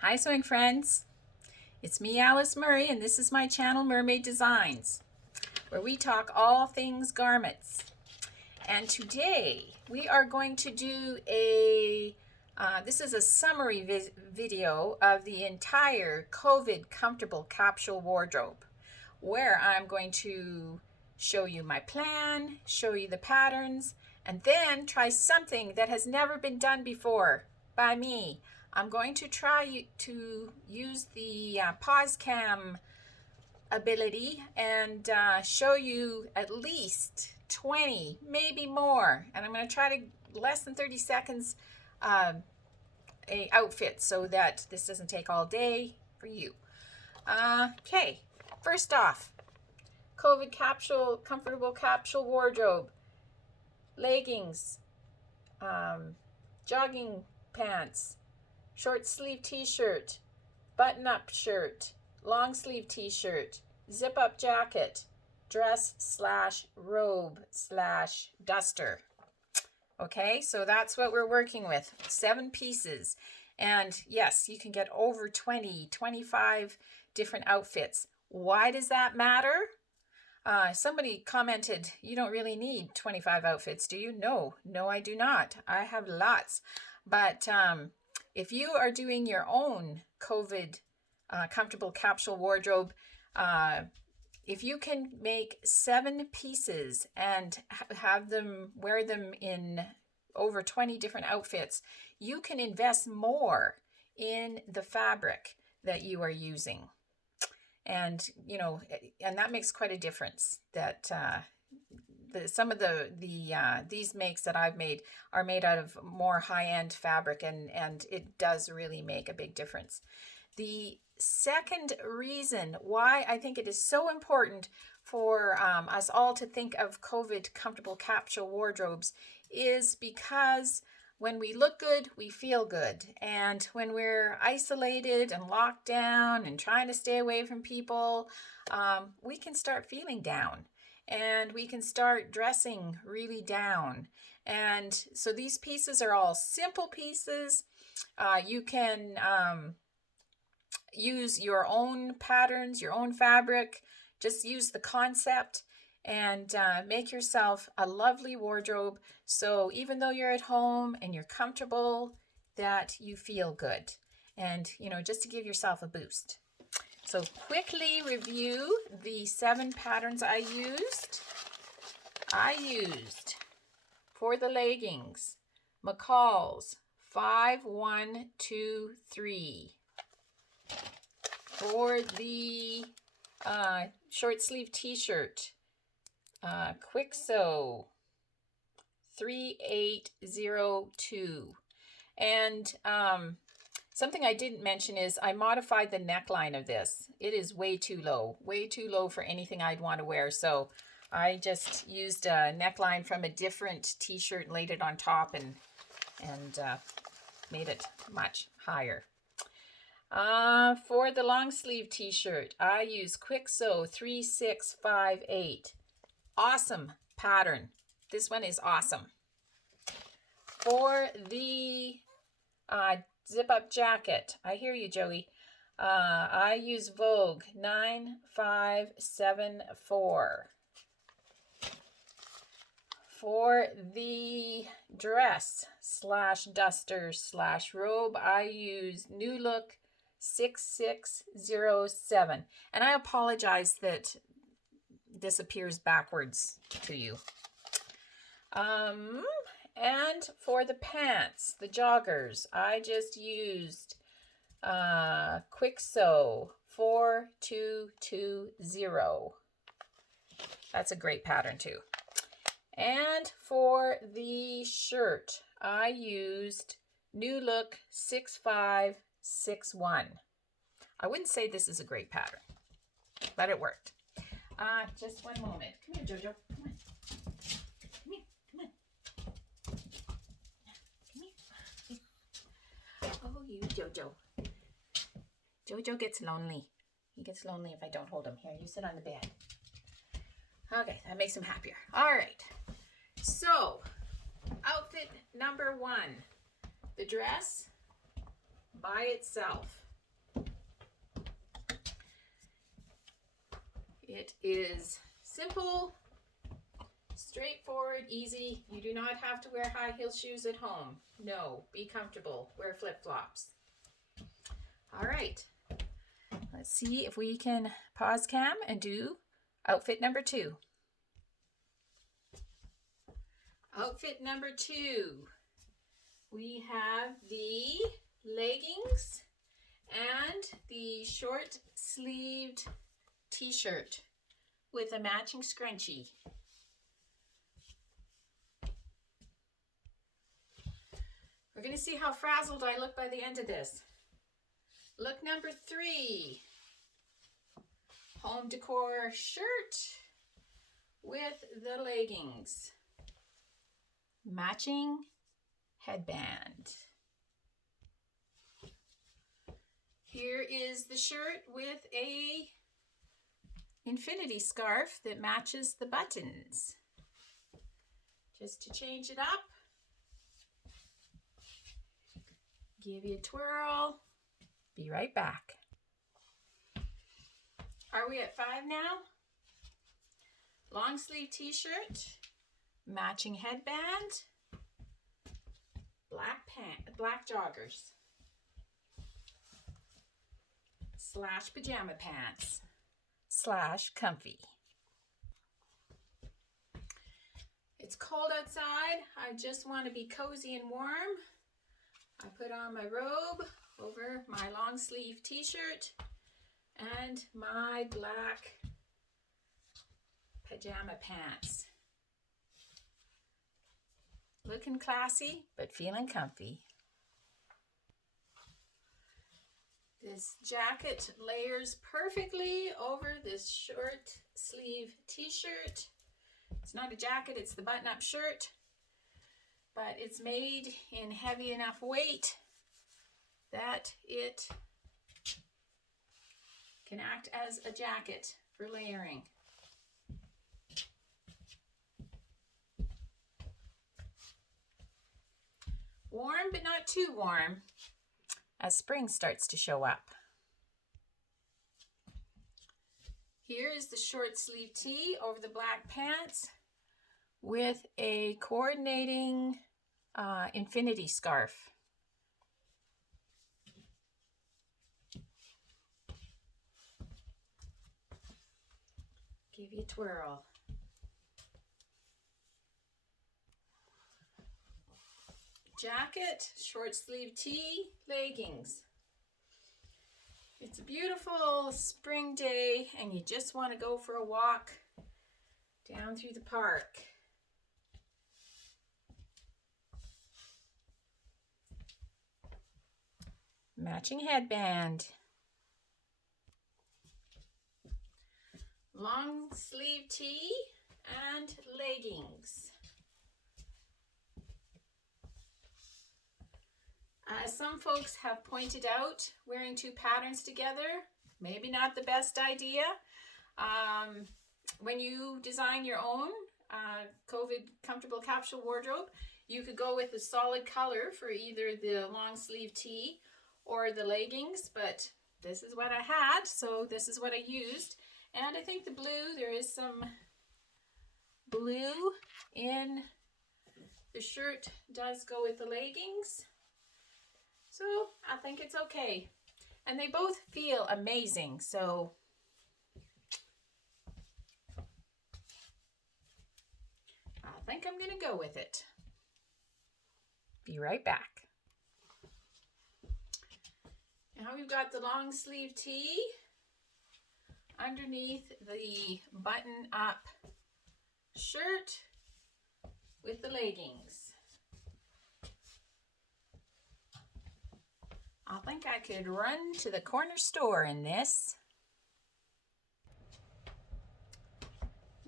Hi sewing friends, it's me Alice Murray and this is my channel Murr-made Designs where we talk all things garments. And today we are going to do this is a summary video of the entire COVID comfortable capsule wardrobe, where I'm going to show you my plan, show you the patterns, and then try something that has never been done before by me. I'm going to try to use the pause cam ability and show you at least 20, maybe more. And I'm going to try to less than 30 seconds a outfit so that this doesn't take all day for you. Okay, first off, COVID comfortable capsule wardrobe, leggings, jogging pants, short sleeve t-shirt, button up shirt, long sleeve t-shirt, zip up jacket, dress slash robe slash duster. Okay, so that's what we're working with, 7 pieces. And yes, you can get over 20, 25 different outfits. Why does that matter? Somebody commented, you don't really need 25 outfits, do you? No, I do not. I have lots. But if you are doing your own COVID comfortable capsule wardrobe, if you can make 7 pieces and have them wear them in over 20 different outfits, you can invest more in the fabric that you are using. And, you know, and that makes quite a difference. That some of these makes that I've made are made out of more high-end fabric, and it does really make a big difference. The second reason why I think it is so important for us all to think of COVID comfortable capsule wardrobes is because when we look good, we feel good. And when we're isolated and locked down and trying to stay away from people, we can start feeling down and we can start dressing really down. And so these pieces are all simple pieces. You can use your own patterns, your own fabric, just use the concept and make yourself a lovely wardrobe. So even though you're at home and you're comfortable, that you feel good. And, you know, just to give yourself a boost. So quickly review the 7 patterns I used. I used for the leggings, McCalls 5, 1, 2, 3. For the short sleeve t-shirt, Kwik Sew 3802. And something I didn't mention is I modified the neckline of this. It is way too low for anything I'd want to wear. So I just used a neckline from a different t-shirt, laid it on top, and made it much higher. For the long sleeve t-shirt, I use Kwik Sew 3658. Awesome pattern. This one is awesome. For the zip up jacket, I hear you, Joey. I use Vogue 9574. For the dress slash duster slash robe, I use NewLook 6607. And I apologize that this appears backwards to you. And for the pants, the joggers, I just used Kwik Sew 4220. That's a great pattern too. And for the shirt, I used NewLook 6561. I wouldn't say this is a great pattern, but it worked. Just one moment. Come here, Jojo. Come on. Come here. Oh, you, Jojo. Jojo gets lonely. He gets lonely if I don't hold him. Here, you sit on the bed. Okay, that makes him happier. All right. So, outfit number 1. The dress by itself. It is simple, straightforward, easy. You do not have to wear high heel shoes at home. No, be comfortable. Wear flip-flops. All right. Let's see if we can pause cam and do outfit number 2. Outfit number 2. We have the leggings and the short sleeved t-shirt with a matching scrunchie. We're going to see how frazzled I look by the end of this. Look number 3. Home decor shirt with the leggings. Matching headband. Here is the shirt with a infinity scarf that matches the buttons. Just to change it up, give you a twirl. Be right back. Are we at 5 now? Long sleeve t-shirt, matching headband, black joggers, / pajama pants / comfy. It's cold outside. I just want to be cozy and warm. I put on my robe over my long sleeve t-shirt and my black pajama pants. Looking classy, but feeling comfy. This jacket layers perfectly over this short sleeve t-shirt. It's not a jacket, it's the button-up shirt, but it's made in heavy enough weight that it can act as a jacket for layering. Warm, but not too warm, as spring starts to show up. Here is the short sleeve tee over the black pants with a coordinating infinity scarf. Give you a twirl. Jacket, short sleeve tee, leggings. It's a beautiful spring day and you just want to go for a walk down through the park. Matching headband. Long sleeve tee and leggings. As some folks have pointed out, wearing 2 patterns together, maybe not the best idea. When you design your own COVID comfortable capsule wardrobe, you could go with a solid color for either the long sleeve tee or the leggings, but this is what I had, so this is what I used. And I think the blue, there is some blue in the shirt, does go with the leggings. So I think it's okay. And they both feel amazing, so I think I'm gonna go with it. Be right back. Now we've got the long sleeve tee underneath the button up shirt with the leggings. I think I could run to the corner store in this.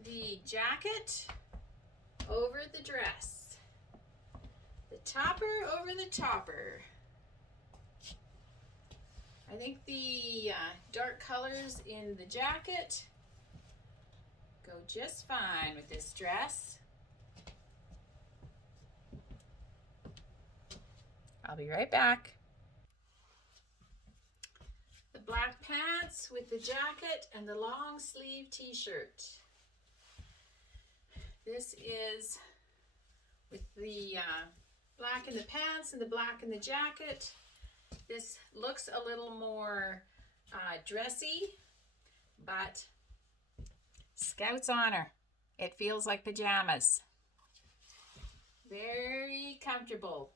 The jacket over the dress. The topper over the topper. I think the dark colors in the jacket go just fine with this dress. I'll be right back. The black pants pants with the jacket and the long sleeve t-shirt. This is with the black in the pants and the black in the jacket. This looks a little more dressy, but Scout's honor. It feels like pajamas. Very comfortable.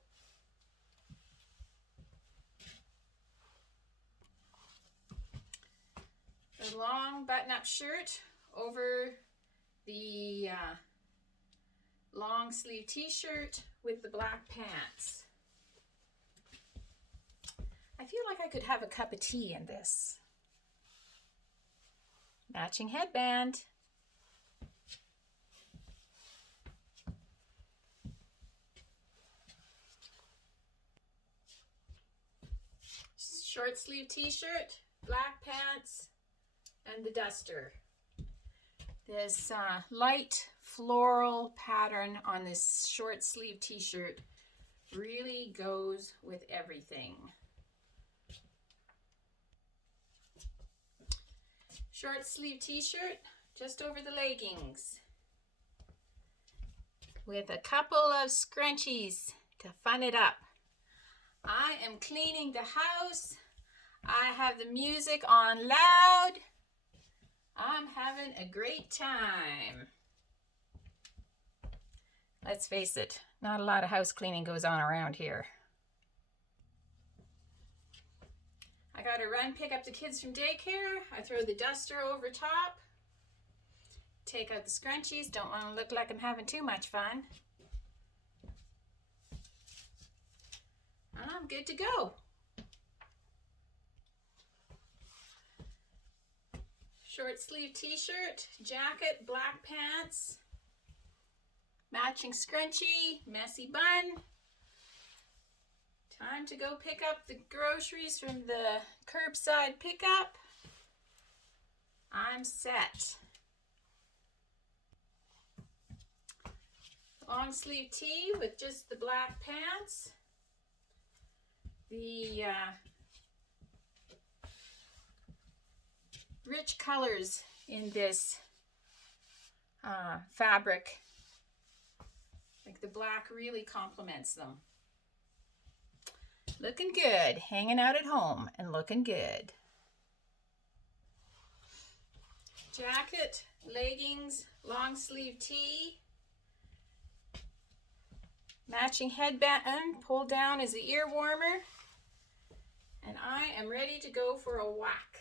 A long button-up shirt over the long sleeve t-shirt with the black pants. I feel like I could have a cup of tea in this. Matching headband. Short sleeve t-shirt, black pants, and the duster. This light floral pattern on this short sleeve t-shirt really goes with everything. Short sleeve t-shirt just over the leggings with a couple of scrunchies to fun it up. I am cleaning the house. I have the music on loud. I'm having a great time. Let's face it, not a lot of house cleaning goes on around here. I gotta run pick up the kids from daycare. I throw the duster over top. Take out the scrunchies. Don't want to look like I'm having too much fun. I'm good to go. Short sleeve t-shirt, jacket, black pants, matching scrunchie, messy bun. Time to go pick up the groceries from the curbside pickup. I'm set. Long sleeve tee with just the black pants. The rich colors in this fabric, like the black really complements them. Looking good, hanging out at home and looking good. Jacket, leggings, long sleeve tee, matching headband, pull down is the ear warmer, and I am ready to go for a whack.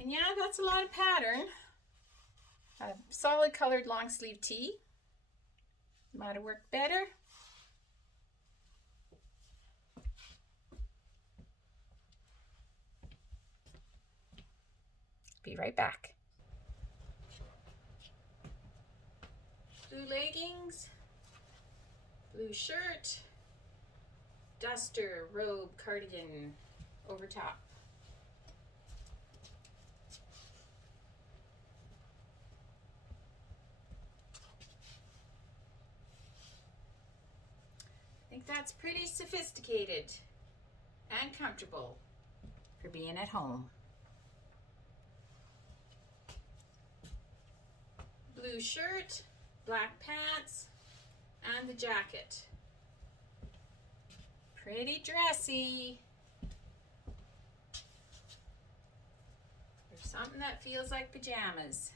And yeah, that's a lot of pattern. A solid colored long sleeve tee might have worked better. Be right back. Blue leggings, blue shirt, duster, robe, cardigan over top. I think that's pretty sophisticated and comfortable for being at home. Blue shirt, black pants, and the jacket. Pretty dressy. There's something that feels like pajamas.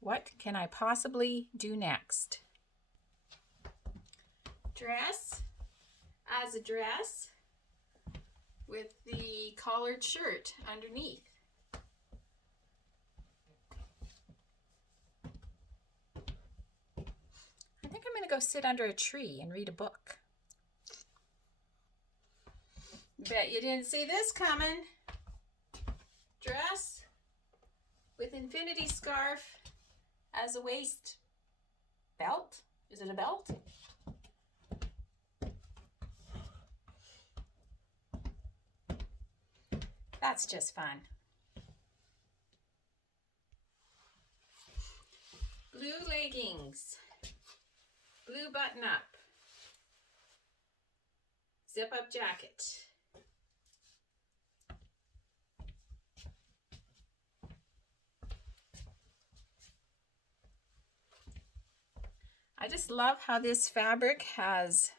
What can I possibly do next? Dress as a dress with the collared shirt underneath. I think I'm going to go sit under a tree and read a book. Bet you didn't see this coming. Dress with infinity scarf as a waist belt. Is it a belt? That's just fun. Blue leggings blue button up, zip up jacket. I just love how this fabric has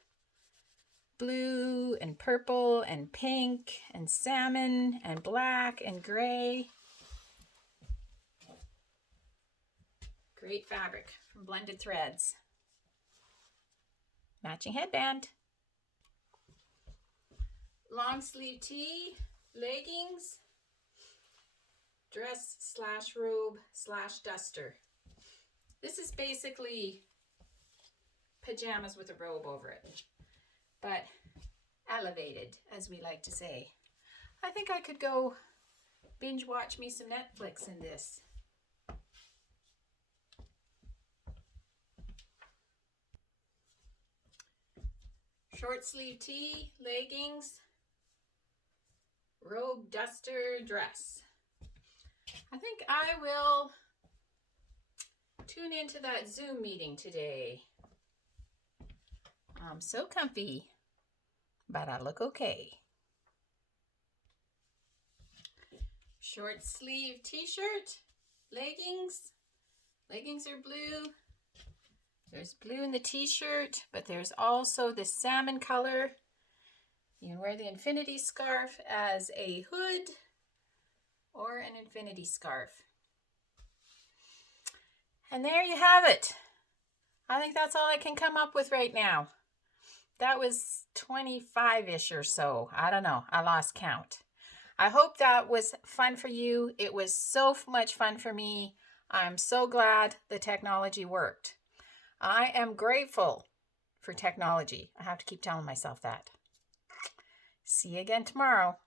blue and purple and pink and salmon and black and gray. Great fabric from Blended Threads. Matching headband. Long sleeve tee, leggings, dress slash robe slash duster. This is basically pajamas with a robe over it, but elevated, as we like to say. I think I could go binge watch me some Netflix in this. Short sleeve tee, leggings, robe, duster, dress. I think I will tune into that Zoom meeting today. I'm so comfy, but I look okay. Short sleeve t-shirt, leggings. Leggings are blue. There's blue in the t-shirt, but there's also this salmon color. You can wear the infinity scarf as a hood or an infinity scarf. And there you have it. I think that's all I can come up with right now. That was 25-ish or so. I don't know. I lost count. I hope that was fun for you. It was so much fun for me. I'm so glad the technology worked. I am grateful for technology. I have to keep telling myself that. See you again tomorrow.